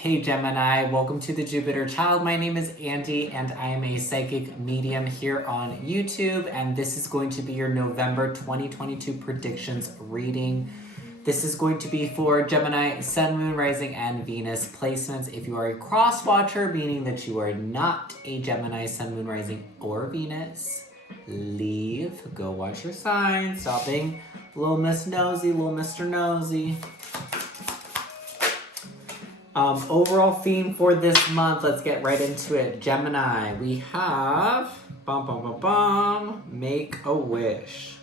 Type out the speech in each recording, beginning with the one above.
Hey Gemini, welcome to the Jupiter Child. My name is Andy and I am a psychic medium here on YouTube, and this is going to be your November 2022 predictions reading. This is going to be for Gemini, Sun, Moon, Rising, and Venus placements. If you are a cross watcher, meaning that you are not a Gemini, Sun, Moon, Rising, or Venus, leave. Go watch your signs. Stop being little Miss Nosy, little Mr. Nosy. Overall theme for this month, let's get right into it. Gemini, we have make a wish.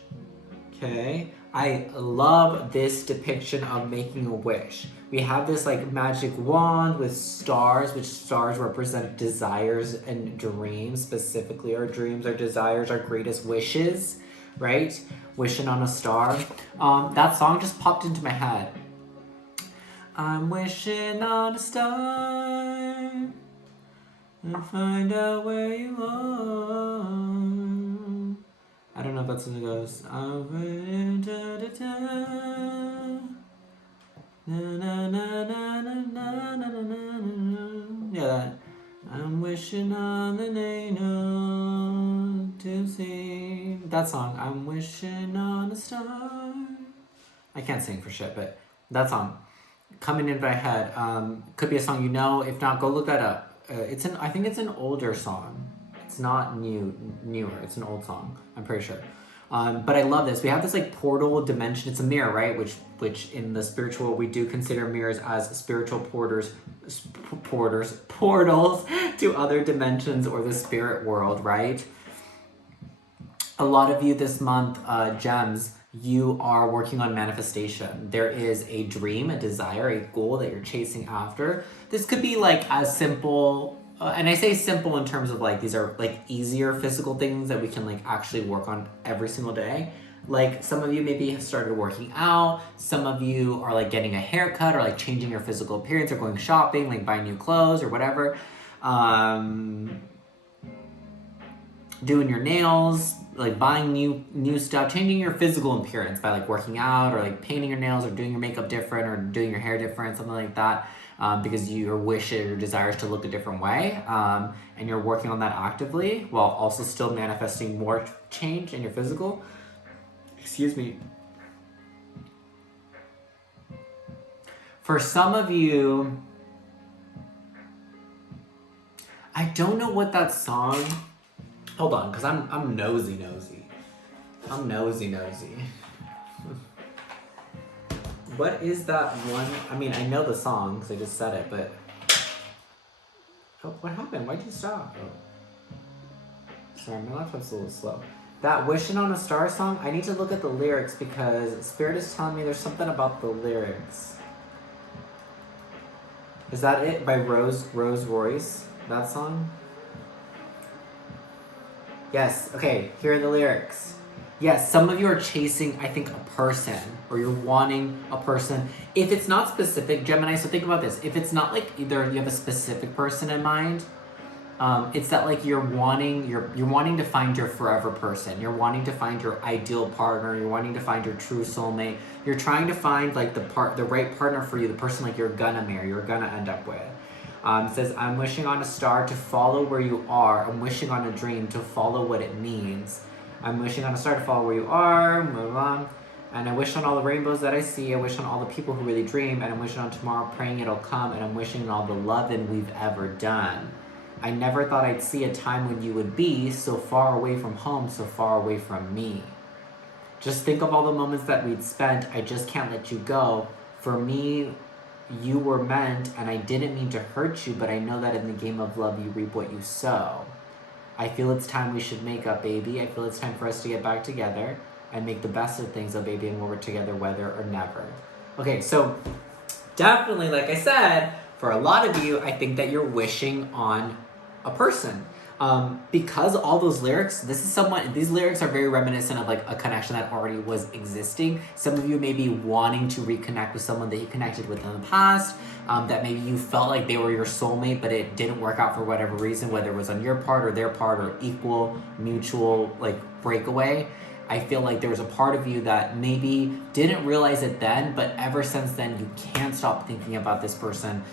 Okay, I love this depiction of making a wish. We have this like magic wand with stars, which stars represent desires and dreams. Specifically, our dreams, our desires, our greatest wishes, right? Wishing on a star. That song just popped into my head. I'm wishing on a star and find out where you are. I don't know if that's what it goes. Yeah, that. I'm wishing on the angel to see. That song. I'm wishing on a star. I can't sing for shit, but that song. Coming in my head, could be a song you know. If not, go look that up. I think it's an older song. It's not newer. It's an old song. I'm pretty sure. But I love this. We have this like portal dimension. It's a mirror, right? Which in the spiritual world we do consider mirrors as spiritual portals to other dimensions or the spirit world, right? A lot of you this month, gems. You are working on manifestation. There is a dream, a desire, a goal that you're chasing after. This could be like as simple, and I say simple in terms of like these are like easier physical things that we can like actually work on every single day. Like some of you maybe have started working out. Some of you are like getting a haircut or like changing your physical appearance or going shopping, like buying new clothes or whatever. Doing your nails, like buying new stuff, changing your physical appearance by like working out or like painting your nails or doing your makeup different or doing your hair different, something like that, because your wish or your desire is to look a different way, and you're working on that actively while also still manifesting more change in your physical. Excuse me. For some of you, I don't know what that song. Hold on, because I'm nosy. I'm nosy. What is that one? I mean, I know the song because I just said it, but... Oh, what happened? Why'd you stop? Oh. Sorry, my laptop's a little slow. That Wishing on a Star song, I need to look at the lyrics because Spirit is telling me there's something about the lyrics. Is that it? By Rose Royce? That song? Yes, okay, here are the lyrics. Yes, some of you are chasing, I think, a person, or you're wanting a person. If it's not specific, Gemini, so think about this. If it's not like either you have a specific person in mind, it's that like you're wanting to find your forever person. You're wanting to find your ideal partner. You're wanting to find your true soulmate. You're trying to find like the right partner for you, the person like you're gonna marry, you're gonna end up with. It says, I'm wishing on a star to follow where you are. I'm wishing on a dream to follow what it means. I'm wishing on a star to follow where you are. Move on. And I wish on all the rainbows that I see. I wish on all the people who really dream. And I'm wishing on tomorrow, praying it'll come. And I'm wishing on all the loving we've ever done. I never thought I'd see a time when you would be so far away from home, so far away from me. Just think of all the moments that we'd spent. I just can't let you go. For me, you were meant, and I didn't mean to hurt you, but I know that in the game of love, you reap what you sow. I feel it's time we should make up, baby. I feel it's time for us to get back together and make the best of things, oh baby, and we'll work together whether or never. Okay, so definitely, like I said, for a lot of you, I think that you're wishing on a person. Because all those lyrics, these lyrics are very reminiscent of like a connection that already was existing. Some of you may be wanting to reconnect with someone that you connected with in the past, that maybe you felt like they were your soulmate, but it didn't work out for whatever reason, whether it was on your part or their part or equal, mutual, like breakaway. I feel like there was a part of you that maybe didn't realize it then, but ever since then, you can't stop thinking about this person.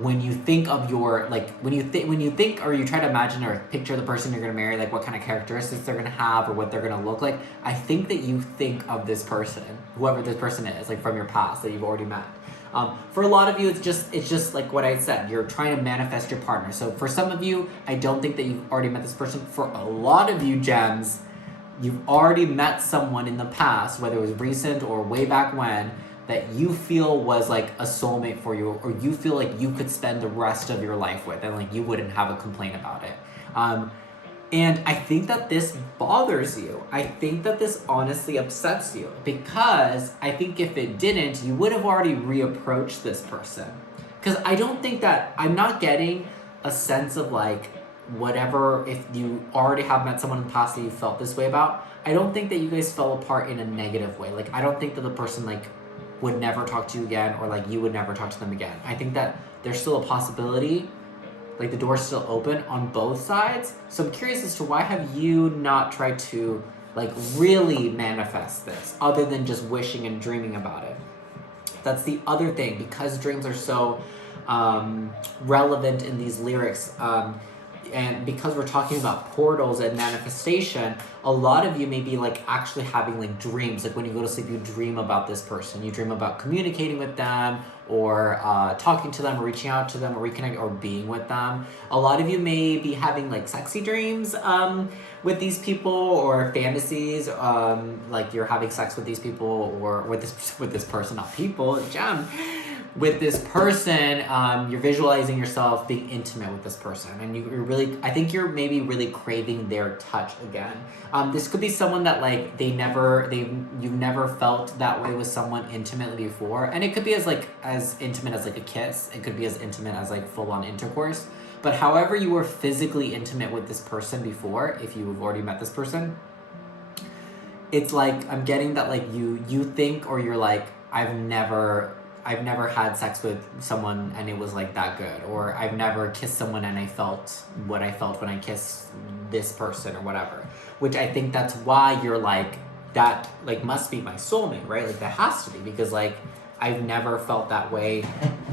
When you think of your, like, when you think or you try to imagine or picture the person you're gonna marry, like what kind of characteristics they're gonna have or what they're gonna look like, I think that you think of this person, whoever this person is, like from your past that you've already met. For a lot of you, it's just like what I said. You're trying to manifest your partner. So for some of you, I don't think that you've already met this person. For a lot of you, gems, you've already met someone in the past, whether it was recent or way back when, that you feel was like a soulmate for you, or you feel like you could spend the rest of your life with, and like you wouldn't have a complaint about it. And I think that this bothers you. I think that this honestly upsets you, because I think if it didn't, you would have already reapproached this person. Because I don't think that, I'm not getting a sense of like, whatever, if you already have met someone in the past that you felt this way about, I don't think that you guys fell apart in a negative way. Like, I don't think that the person like would never talk to you again, or like you would never talk to them again. I think that there's still a possibility, like the door's still open on both sides. So I'm curious as to why have you not tried to like really manifest this, other than just wishing and dreaming about it. That's the other thing, because dreams are so relevant in these lyrics, and because we're talking about portals and manifestation, a lot of you may be like actually having like dreams. Like when you go to sleep, you dream about this person. You dream about communicating with them, or talking to them, or reaching out to them, or reconnecting, or being with them. A lot of you may be having like sexy dreams with these people, or fantasies, like you're having sex with these people, or with this person, not people, gem. With this person, you're visualizing yourself being intimate with this person, and you're really, I think you're maybe really craving their touch again. This could be someone that like you've never felt that way with someone intimately before, and it could be as intimate as like a kiss. It could be as intimate as like full-on intercourse. But however you were physically intimate with this person before, if you've already met this person, it's like I'm getting that like you think, or you're like, I've never had sex with someone and it was like that good, or I've never kissed someone and I felt what I felt when I kissed this person, or whatever. Which I think that's why you're like, that like must be my soulmate, right? Like that has to be, because like I've never felt that way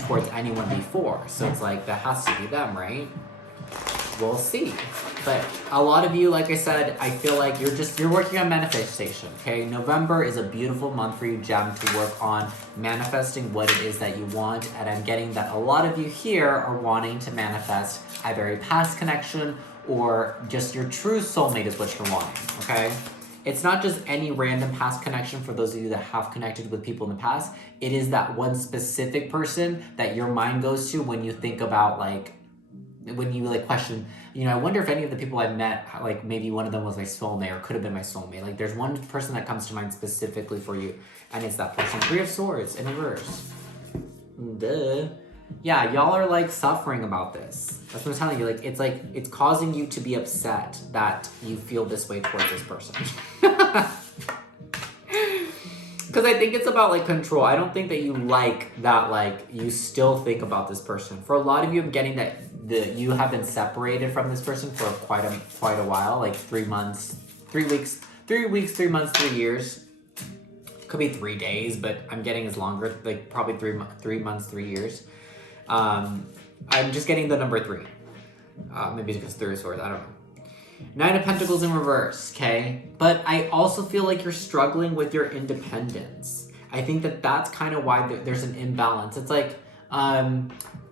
towards anyone before. So it's like that has to be them, right? We'll see. But a lot of you, like I said, I feel like you're working on manifestation, okay? November is a beautiful month for you, Gem, to work on manifesting what it is that you want. And I'm getting that a lot of you here are wanting to manifest either a past connection, or just your true soulmate is what you're wanting, okay? It's not just any random past connection for those of you that have connected with people in the past. It is that one specific person that your mind goes to when you think about like, when you like question, I wonder if any of the people I've met, like maybe one of them was my soulmate or could have been my soulmate. Like there's one person that comes to mind specifically for you, and it's that person. 3 of Swords in reverse. Duh. Yeah, y'all are like suffering about this. That's what I'm telling you. Like it's causing you to be upset that you feel this way towards this person. Because I think it's about like control. I don't think that you like that, like you still think about this person. For a lot of you, I'm getting that you have been separated from this person for quite a while, like 3 months, 3 weeks, 3 weeks, 3 months, 3 years. Could be 3 days, but I'm getting as longer, like probably 3 months, 3 years. I'm just getting the number 3. Maybe it's because 3 of Swords, I don't know. 9 of Pentacles in reverse, okay? But I also feel like you're struggling with your independence. I think that that's kind of why there's an imbalance. It's like,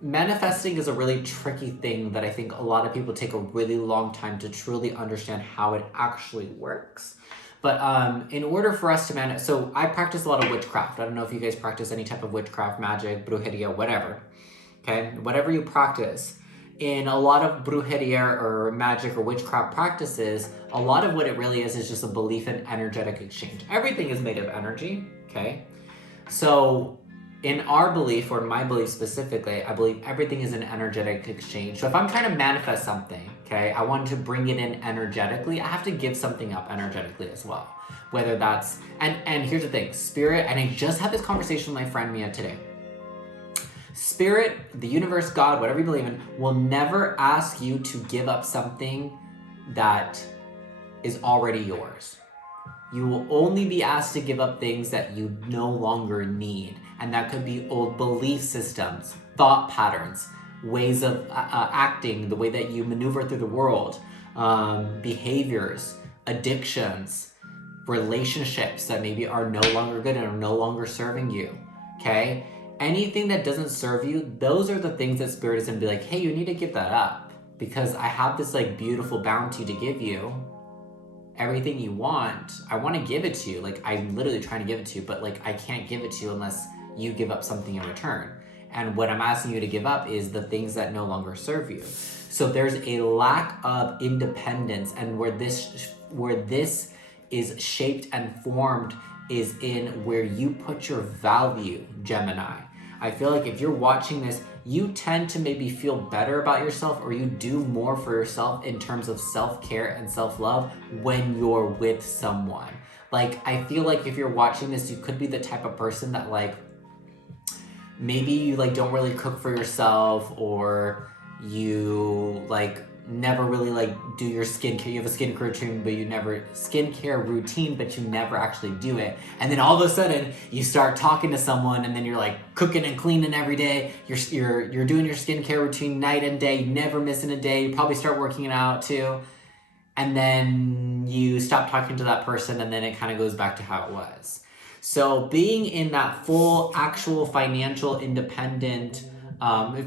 manifesting is a really tricky thing that I think a lot of people take a really long time to truly understand how it actually works. But in order for us to manage, so I practice a lot of witchcraft. I don't know if you guys practice any type of witchcraft, magic, brujeria, whatever. Okay, whatever you practice. In a lot of brujeria or magic or witchcraft practices, a lot of what it really is just a belief in energetic exchange. Everything is made of energy, okay? So in our belief, or in my belief specifically, I believe everything is an energetic exchange. So if I'm trying to manifest something, okay, I want to bring it in energetically, I have to give something up energetically as well. Whether that's, and here's the thing, spirit, and I just had this conversation with my friend Mia today. Spirit, the universe, God, whatever you believe in, will never ask you to give up something that is already yours. You will only be asked to give up things that you no longer need. And that could be old belief systems, thought patterns, ways of acting, the way that you maneuver through the world, behaviors, addictions, relationships that maybe are no longer good and are no longer serving you, okay? Anything that doesn't serve you, those are the things that Spirit is gonna be like, hey, you need to give that up because I have this like beautiful bounty to give you. Everything you want, I want to give it to you. Like, I'm literally trying to give it to you, but like, I can't give it to you unless you give up something in return. And what I'm asking you to give up is the things that no longer serve you. So there's a lack of independence, and where this is shaped and formed is in where you put your value, Gemini. I feel like if you're watching this, you tend to maybe feel better about yourself, or you do more for yourself in terms of self-care and self-love when you're with someone. Like, I feel like if you're watching this, you could be the type of person that like, maybe you like don't really cook for yourself, or you like never really like do your skincare. You have a skincare routine, but you never actually do it. And then all of a sudden you start talking to someone, and then you're like cooking and cleaning every day. You're doing your skincare routine night and day, never missing a day. You probably start working out too. And then you stop talking to that person, and then it kind of goes back to how it was. So being in that full, actual financial independent,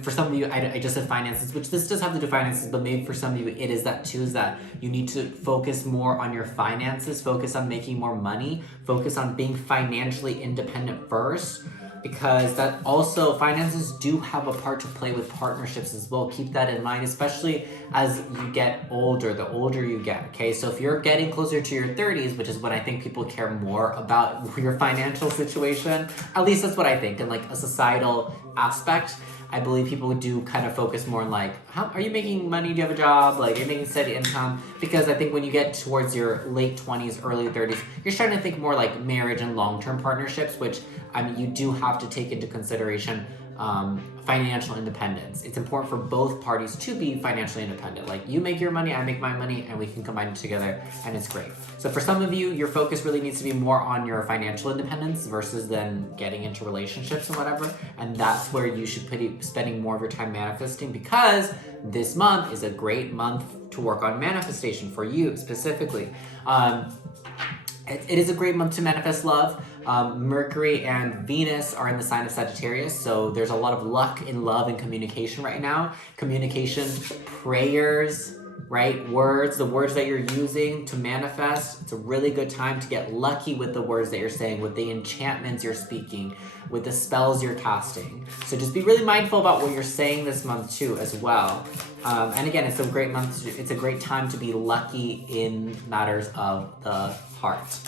for some of you, I just said finances, which this does have to do finances, but maybe for some of you it is that too, is that you need to focus more on your finances, focus on making more money, focus on being financially independent first, because that also, finances do have a part to play with partnerships as well. Keep that in mind, especially as you get older, the older you get, okay? So if you're getting closer to your 30s, which is when I think people care more about your financial situation, at least that's what I think, in like a societal aspect, I believe people do kind of focus more on like, how are you making money? Do you have a job? Like, you're making steady income? Because I think when you get towards your late 20s, early 30s, you're starting to think more like marriage and long-term partnerships, which I mean, you do have to take into consideration financial independence. It's important for both parties to be financially independent. Like, you make your money, I make my money, and we can combine it together, and it's great. So for some of you, your focus really needs to be more on your financial independence versus then getting into relationships and whatever. And that's where you should be spending more of your time manifesting, because this month is a great month to work on manifestation for you specifically. It is a great month to manifest love. Mercury and Venus are in the sign of Sagittarius, so there's a lot of luck in love and communication right now. Communication, prayers, right? Words, the words that you're using to manifest. It's a really good time to get lucky with the words that you're saying, with the enchantments you're speaking, with the spells you're casting. So just be really mindful about what you're saying this month too as well. And again, it's a great month. It's a great time to be lucky in matters of the heart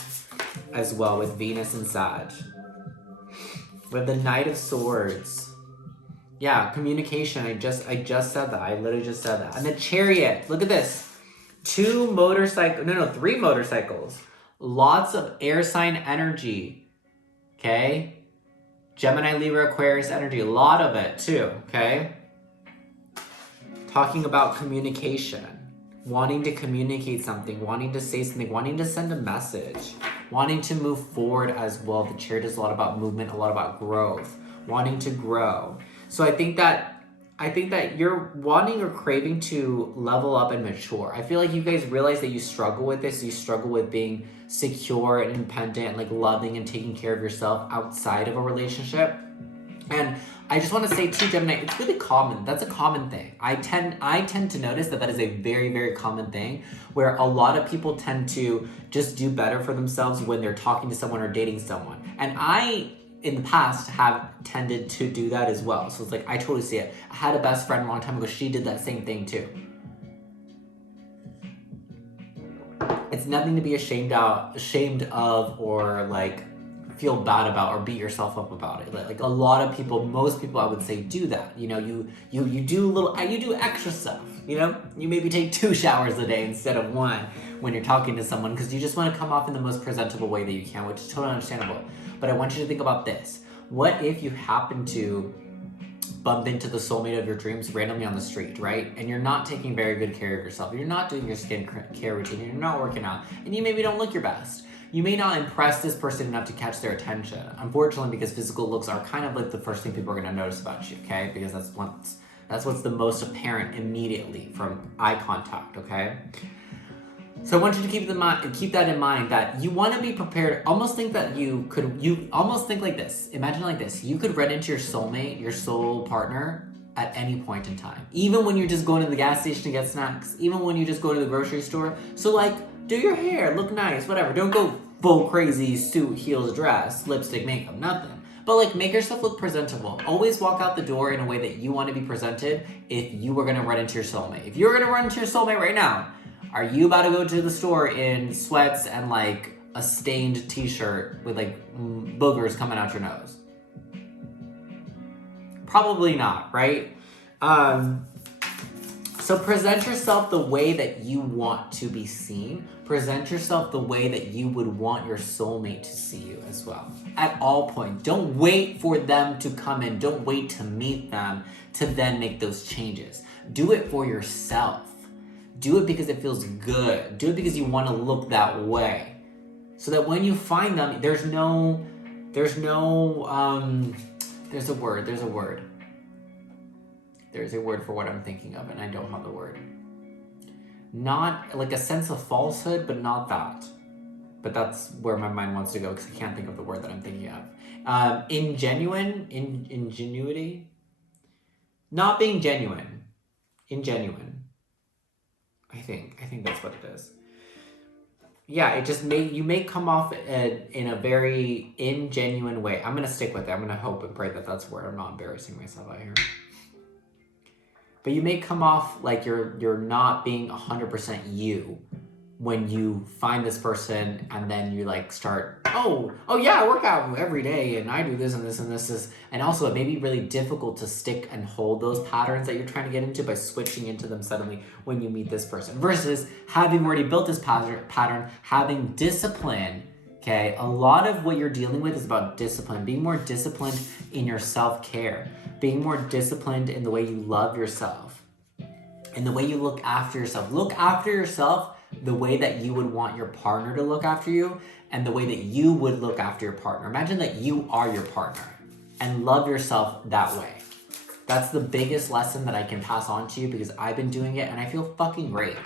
as well, with Venus and Sag. We have the Knight of Swords. Yeah, communication. I just said that. I literally just said that. And the Chariot. Look at this. 3 motorcycles. Lots of air sign energy. Okay? Gemini, Libra, Aquarius energy. A lot of it too. Okay? Talking about communication. Wanting to communicate something. Wanting to say something. Wanting to send a message. Wanting to move forward as well. The Chariot is a lot about movement, a lot about growth. Wanting to grow. So I think that you're wanting or craving to level up and mature. I feel like you guys realize that you struggle with this. You struggle with being secure and independent, like loving and taking care of yourself outside of a relationship. And I just want to say too, Gemini, it's really common. That's a common thing. I tend to notice that is a very, very common thing, where a lot of people tend to just do better for themselves when they're talking to someone or dating someone. And I, in the past, have tended to do that as well. So it's like, I totally see it. I had a best friend a long time ago. She did that same thing too. It's nothing to be ashamed of or like feel bad about or beat yourself up about it. Like a lot of people, most people I would say do that. You know, you do extra stuff, you know? You maybe take 2 showers a day instead of 1 when you're talking to someone, because you just want to come off in the most presentable way that you can, which is totally understandable. But I want you to think about this. What if you happen to bump into the soulmate of your dreams randomly on the street, right? And you're not taking very good care of yourself. You're not doing your skin care routine. You're not working out. And you maybe don't look your best. you may not impress this person enough to catch their attention. Unfortunately, because physical looks are kind of like the first thing people are going to notice about you, okay? Because that's what's the most apparent immediately from eye contact, okay? So I want you to keep that in mind, that you want to be prepared. Almost think like this. Imagine like this. You could run into your soulmate, your soul partner at any point in time. Even when you're just going to the gas station to get snacks. Even when you just go to the grocery store. So like, do your hair, look nice, whatever. Don't go full crazy suit, heels, dress, lipstick, makeup, nothing. But like, make yourself look presentable. Always walk out the door in a way that you want to be presented if you were going to run into your soulmate. If you're going to run into your soulmate right now, are you about to go to the store in sweats and like a stained t-shirt with like boogers coming out your nose? Probably not, right? So present yourself the way that you want to be seen. Present yourself the way that you would want your soulmate to see you as well. At all points. Don't wait for them to come in. Don't wait to meet them to then make those changes. Do it for yourself. Do it because it feels good. Do it because you want to look that way. So that when you find them, there's a word for what I'm thinking of, and I don't have the word. Not like a sense of falsehood, but not that. But that's where my mind wants to go because I can't think of the word that I'm thinking of. Ingenuity? Not being genuine. Ingenuine. I think that's what it is. Yeah, you may come off in a very ingenuine way. I'm going to stick with it. I'm going to hope and pray that that's the word. I'm not embarrassing myself out here. But you may come off like you're not being 100% you when you find this person and then you like start, oh yeah, I work out every day and I do this and this and this is, and also it may be really difficult to stick and hold those patterns that you're trying to get into by switching into them suddenly when you meet this person versus having already built this pattern, having discipline. Okay, a lot of what you're dealing with is about discipline, being more disciplined in your self-care, being more disciplined in the way you love yourself, in the way you look after yourself. Look after yourself the way that you would want your partner to look after you and the way that you would look after your partner. Imagine that you are your partner and love yourself that way. That's the biggest lesson that I can pass on to you because I've been doing it and I feel fucking great.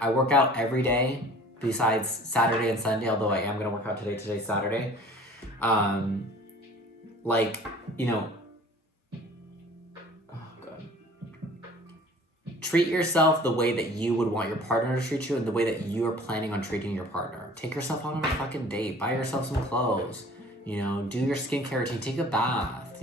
I work out every day besides Saturday and Sunday, although I am going to work out today. Today's Saturday. Treat yourself the way that you would want your partner to treat you and the way that you are planning on treating your partner. Take yourself out on a fucking date. Buy yourself some clothes. Do your skincare routine. Take a bath,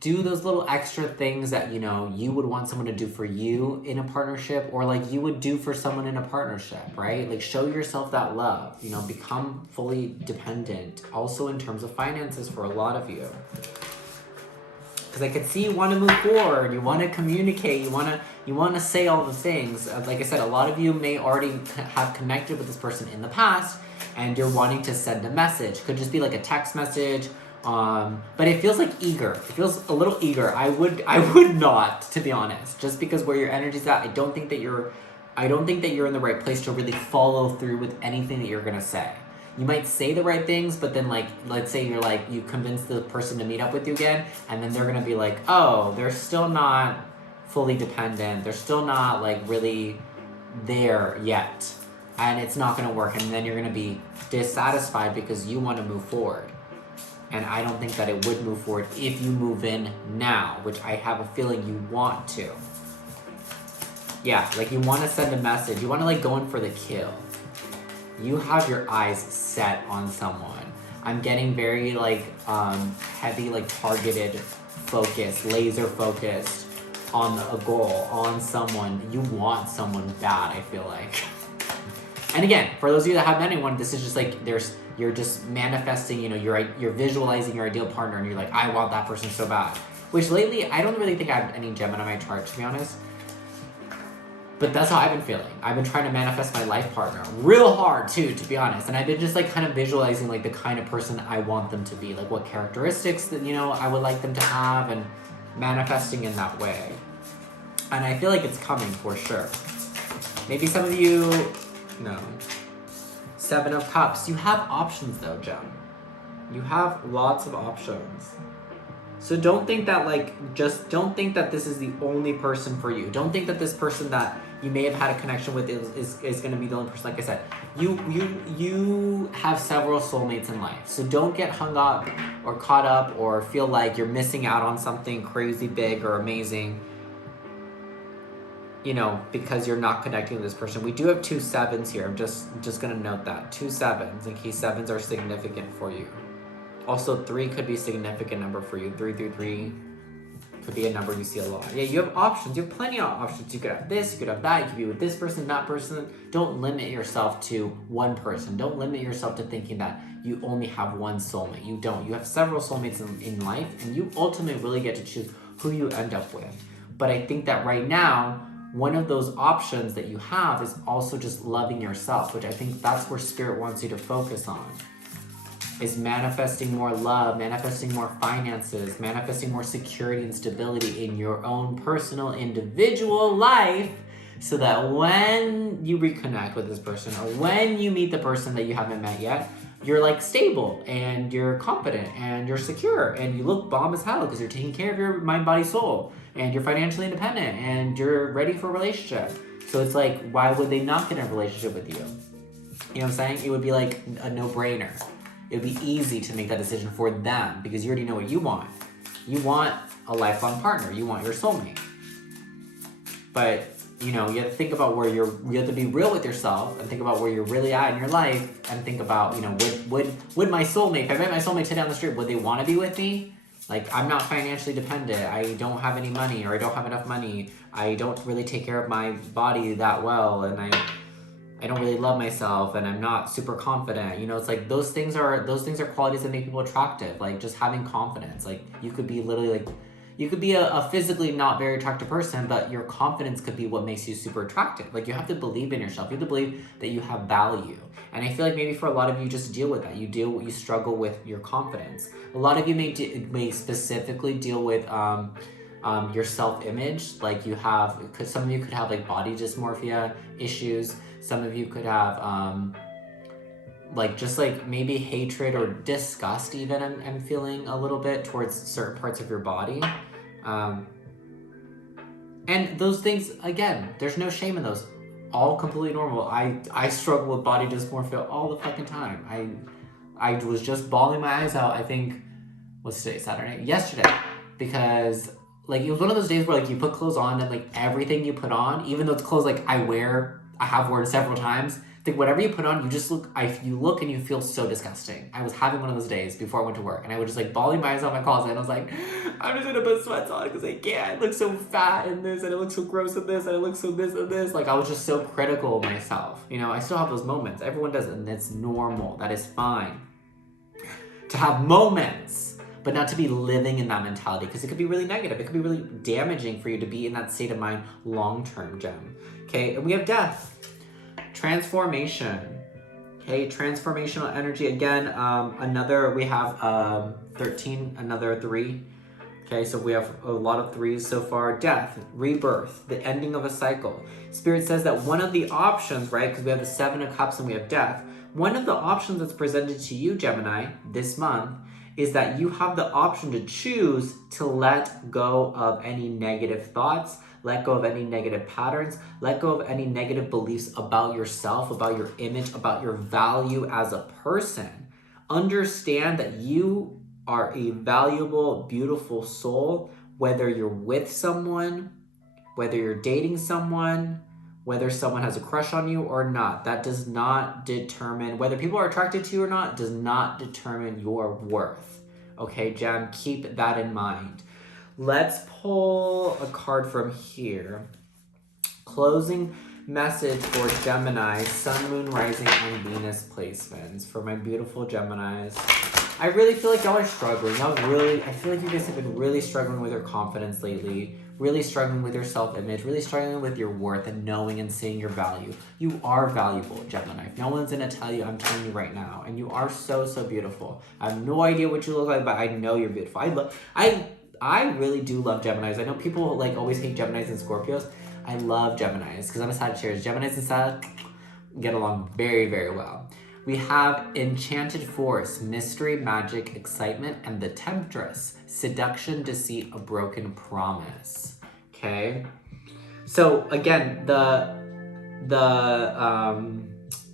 Do those little extra things that, you would want someone to do for you in a partnership or like you would do for someone in a partnership, right? Like show yourself that love, become fully dependent. Also in terms of finances for a lot of you. Because I could see you want to move forward, you want to communicate, you want to say all the things. Like I said, a lot of you may already have connected with this person in the past, and you're wanting to send a message. Could just be like a text message, but it feels like eager. It feels a little eager. I would not, to be honest, just because where your energy's at. I don't think that you're in the right place to really follow through with anything that you're gonna say. You might say the right things, but then like, let's say you're like, you convince the person to meet up with you again, and then they're gonna be like, oh, they're still not fully dependent. They're still not like really there yet. And it's not gonna work. And then you're gonna be dissatisfied because you wanna move forward. And I don't think that it would move forward if you move in now, which I have a feeling you want to. Yeah, like you wanna send a message. You wanna like go in for the kill. You have your eyes set on someone. I'm getting very like heavy, like targeted focus, laser focused on a goal, on someone. You want someone bad, I feel like. And again, for those of you that haven't met anyone, this is just like you're just manifesting, you're visualizing your ideal partner and you're like, I want that person so bad. Which lately, I don't really think I have any Gemini in my chart, to be honest. But that's how I've been feeling. I've been trying to manifest my life partner real hard too, to be honest. And I've been just like kind of visualizing like the kind of person I want them to be, like what characteristics that, I would like them to have and manifesting in that way. And I feel like it's coming for sure. Maybe some of you, no. Seven of Cups. You have options though, Gem. You have lots of options. So don't think that don't think that this is the only person for you. Don't think that this person that you may have had a connection with is going to be the only person. Like I said, you have several soulmates in life. So don't get hung up or caught up or feel like you're missing out on something crazy big or amazing, you know, because you're not connecting with this person. We do have 2 7s here. I'm just going to note that. 2 7s, in case 7s are significant for you. Also, 3 could be a significant number for you. 3 through 3 could be a number you see a lot. Yeah, you have options. You have plenty of options. You could have this, you could have that. You could be with this person, that person. Don't limit yourself to one person. Don't limit yourself to thinking that you only have one soulmate. You don't. You have several soulmates in life, and you ultimately really get to choose who you end up with. But I think that right now, one of those options that you have is also just loving yourself, which I think that's where Spirit wants you to focus on. Is manifesting more love, manifesting more finances, manifesting more security and stability in your own personal individual life, so that when you reconnect with this person or when you meet the person that you haven't met yet, you're like stable and you're confident and you're secure and you look bomb as hell because you're taking care of your mind, body, soul, and you're financially independent and you're ready for a relationship. So it's like, why would they not get in a relationship with you? You know what I'm saying? It would be like a no-brainer. It would be easy to make that decision for them because you already know what you want. You want a lifelong partner. You want your soulmate. But, you know, you have to think about where you have to be real with yourself and think about where you're really at in your life and think about, you know, would my soulmate, if I met my soulmate today on the street, would they want to be with me? Like, I'm not financially dependent. I don't have any money, or I don't have enough money. I don't really take care of my body that well, and I don't really love myself, and I'm not super confident. You know, it's like those things are qualities that make people attractive. Like just having confidence. Like you could be literally like, you could be a physically not very attractive person, but your confidence could be what makes you super attractive. Like you have to believe in yourself. You have to believe that you have value. And I feel like maybe for a lot of you just deal with that. You struggle with your confidence. A lot of you may specifically deal with your self-image. Like you have, because some of you could have like body dysmorphia issues. Some of you could have like just like maybe hatred or disgust even I'm feeling a little bit towards certain parts of your body. And those things, again, there's no shame in those. All completely normal. I struggle with body dysmorphia all the fucking time. I was just bawling my eyes out, I think, what's today, Saturday? Yesterday. Because like it was one of those days where like you put clothes on and like everything you put on, even though it's clothes like I have worn several times, like whatever you put on, you look and you feel so disgusting. I was having one of those days before I went to work, and I was just like bawling my eyes out in my closet, and I was like, I'm just gonna put sweats on because I can't. I look so fat in this, and I look so gross in this, and I look so this and this. Like I was just so critical of myself. You know, I still have those moments. Everyone does it, and it's normal. That is fine. To have moments, but not to be living in that mentality, because it could be really negative. It could be really damaging for you to be in that state of mind long-term, Gem. Okay, and we have death. Transformation. Okay, transformational energy. Again, we have 13, another 3. Okay, so we have a lot of 3s so far. Death, rebirth, the ending of a cycle. Spirit says that one of the options, right, because we have the 7 of Cups and we have death, one of the options that's presented to you, Gemini, this month, is that you have the option to choose to let go of any negative thoughts, let go of any negative patterns, let go of any negative beliefs about yourself, about your image, about your value as a person. Understand that you are a valuable, beautiful soul, whether you're with someone, whether you're dating someone, whether someone has a crush on you or not. That does not determine, whether people are attracted to you or not, does not determine your worth. Okay, Gem, keep that in mind. Let's pull a card from here. Closing message for Gemini, Sun, Moon, Rising, and Venus placements for my beautiful Geminis. I really feel like y'all are struggling. I feel like you guys have been really struggling with your confidence lately, really struggling with your self-image, really struggling with your worth and knowing and seeing your value. You are valuable, Gemini. If no one's gonna tell you, I'm telling you right now. And you are so, so beautiful. I have no idea what you look like, but I know you're beautiful. I really do love Geminis. I know people like always hate Geminis and Scorpios. I love Geminis because I'm a Sagittarius. Geminis and Sag get along very, very well. We have enchanted force, mystery, magic, excitement, and the temptress, seduction, deceit, a broken promise. Okay? So again,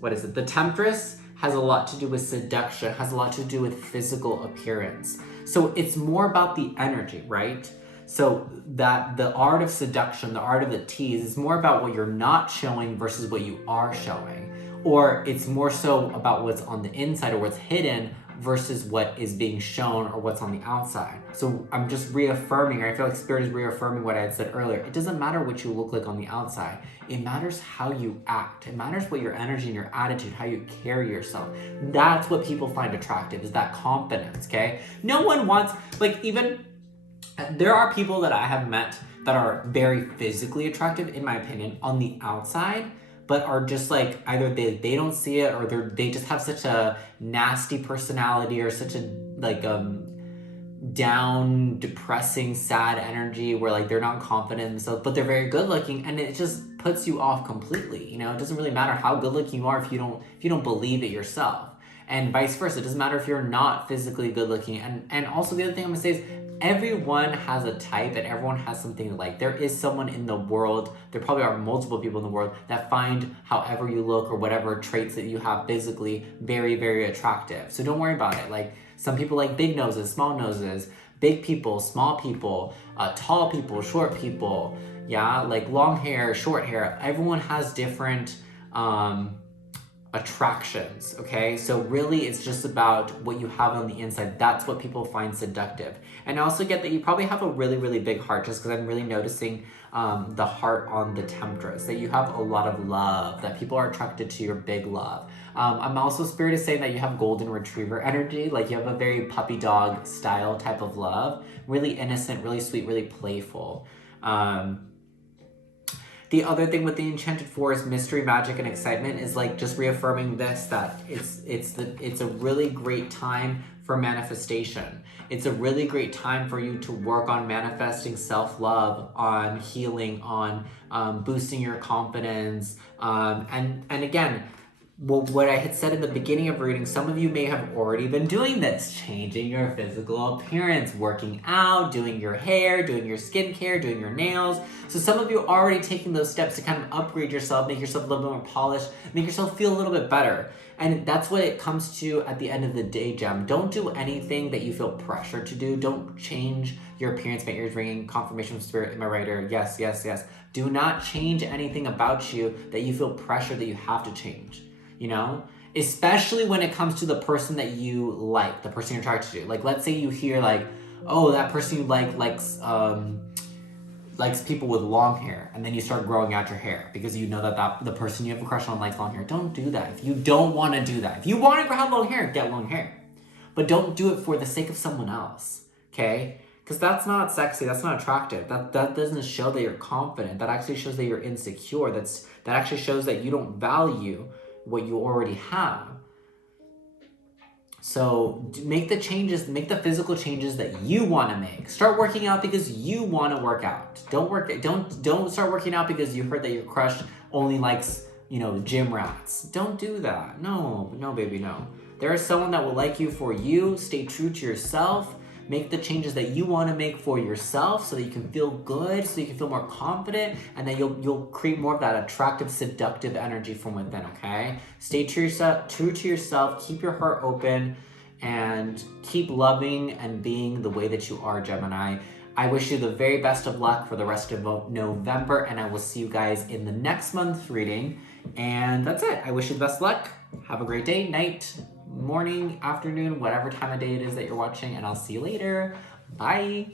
what is it? The temptress has a lot to do with seduction, has a lot to do with physical appearance. So it's more about the energy, right? So that the art of seduction, the art of the tease is more about what you're not showing versus what you are showing. Or it's more so about what's on the inside or what's hidden versus what is being shown or what's on the outside. So I'm just reaffirming, or I feel like Spirit is reaffirming what I had said earlier. It doesn't matter what you look like on the outside. It matters how you act. It matters what your energy and your attitude, how you carry yourself. That's what people find attractive, is that confidence, okay? No one wants, like, even, there are people that I have met that are very physically attractive, in my opinion, on the outside, but are just like, either they don't see it, or they just have such a nasty personality, or such a like down, depressing, sad energy where like they're not confident in themselves, but they're very good looking, and it just puts you off completely. You know, it doesn't really matter how good looking you are if you don't believe it yourself. And vice versa, it doesn't matter if you're not physically good looking. And also the other thing I'm gonna say is, everyone has a type and everyone has something to like. There is someone in the world, there probably are multiple people in the world that find however you look or whatever traits that you have physically very, very attractive. So don't worry about it. Like, some people like big noses, small noses, big people, small people, tall people, short people, yeah, like long hair, short hair. Everyone has different attractions, okay? So really it's just about what you have on the inside. That's what people find seductive. And I also get that you probably have a really, really big heart, just because I'm really noticing the heart on the temptress, that you have a lot of love, that people are attracted to your big love. I'm also, Spirit is saying that you have golden retriever energy, like you have a very puppy dog style type of love, really innocent, really sweet, really playful. The other thing with the enchanted forest, mystery, magic, and excitement is like just reaffirming this, that it's a really great time for manifestation. It's a really great time for you to work on manifesting self-love, on healing, on boosting your confidence. And again, what I had said in the beginning of reading, some of you may have already been doing this, changing your physical appearance, working out, doing your hair, doing your skincare, doing your nails. So some of you are already taking those steps to kind of upgrade yourself, make yourself a little bit more polished, make yourself feel a little bit better. And that's what it comes to at the end of the day, Gem. Don't do anything that you feel pressure to do. Don't change your appearance. My ears ringing, confirmation from Spirit in my right ear. Yes, yes, yes. Do not change anything about you that you feel pressure that you have to change. You know, especially when it comes to the person that you like, the person you're attracted to. Like, let's say you hear like, oh, that person you like likes people with long hair, and then you start growing out your hair because you know that the person you have a crush on likes long hair. Don't do that. If you don't want to do that, if you want to have long hair, get long hair, but don't do it for the sake of someone else. Okay? Because that's not sexy. That's not attractive. That doesn't show that you're confident. That actually shows that you're insecure. That actually shows that you don't value what you already have. So make the changes, make the physical changes that you want to make. Start working out because you want to work out. Don't start working out because you heard that your crush only likes, gym rats. Don't do that. No, baby, no. There is someone that will like you for you. Stay true to yourself. Make the changes that you want to make for yourself so that you can feel good, so you can feel more confident, and that you'll create more of that attractive, seductive energy from within, okay? Stay true to yourself, keep your heart open, and keep loving and being the way that you are, Gemini. I wish you the very best of luck for the rest of November, and I will see you guys in the next month's reading. And that's it. I wish you the best luck. Have a great day, night, morning, afternoon, whatever time of day it is that you're watching, and I'll see you later. Bye.